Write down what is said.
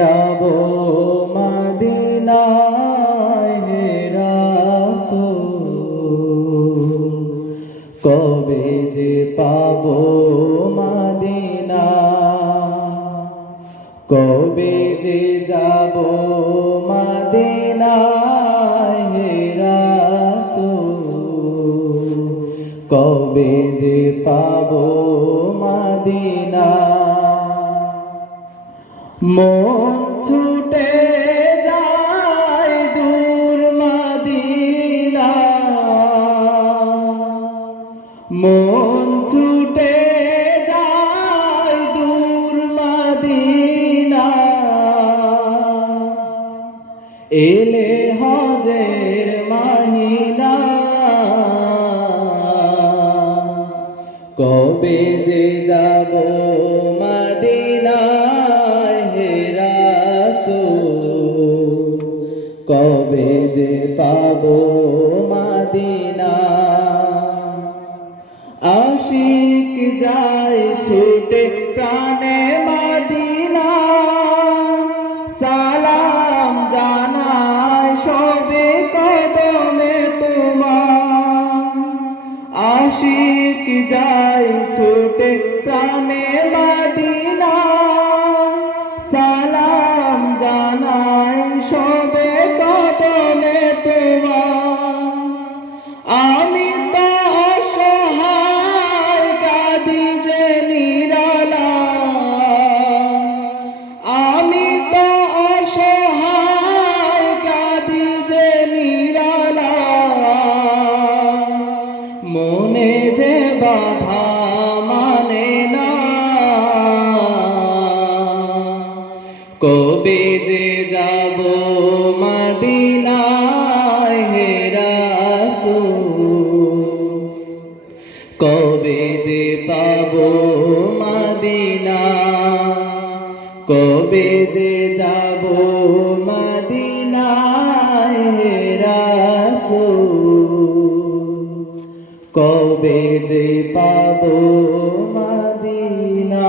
যাব মদিনায় হে রাসূল, কবে যে পাবো মদিনা, কবে যে যাব মদিনায় হে রাসূল, কবে যে পাবো মদিনা। মন ছুটে যায় দূর মদিনা, মন ছুটে যায় দূর মদিনা, এলে হজের মাহিনা, কবে যে যাব মদিনায় হে রাসূল, কবে যে পাবো মদিনা। আশিক যায় ছুটে প্রাণে মদিনা, সালাম জানায় সবে কদমে তোমার। আশিক যায় ছুটে প্রাণে মদিনা, সালাম জানায় সবে কদমে তোমার। আমি তো অসহায় কাঁদি যে নিরালা, আমি তো অসহায় কাঁদি যে নিরালা, মনে যে বাধা মানে না, কবে যে যাব মদিনায় হে রাসূল, কবে যে পাবো মদিনা, কবে যে যাব মদিনায় হে রাসূল, কবে যে পাবো মদিনা।